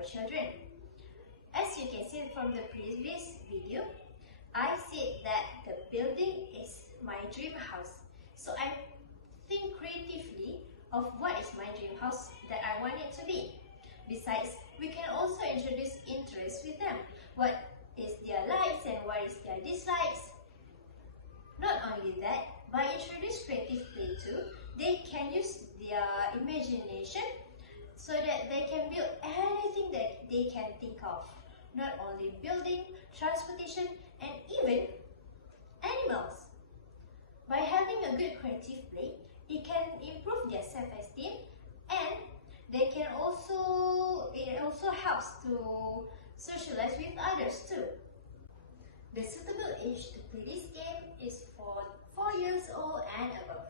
our children. As you can see from the previous video, I said that the building is my dream house. So I think creatively of what is my dream house that I want it to be. Besides, we can also introduce interests with them. What is their likes and what is their dislikes? Not only that, by introducing creative play too, they can use their imagination so that they can build anything that they can think of. Not only building, transportation, and even animals. By having a good creative play, it can improve their self-esteem, and it also helps to socialize with others too. The suitable age to play this game is for 4 years old and above.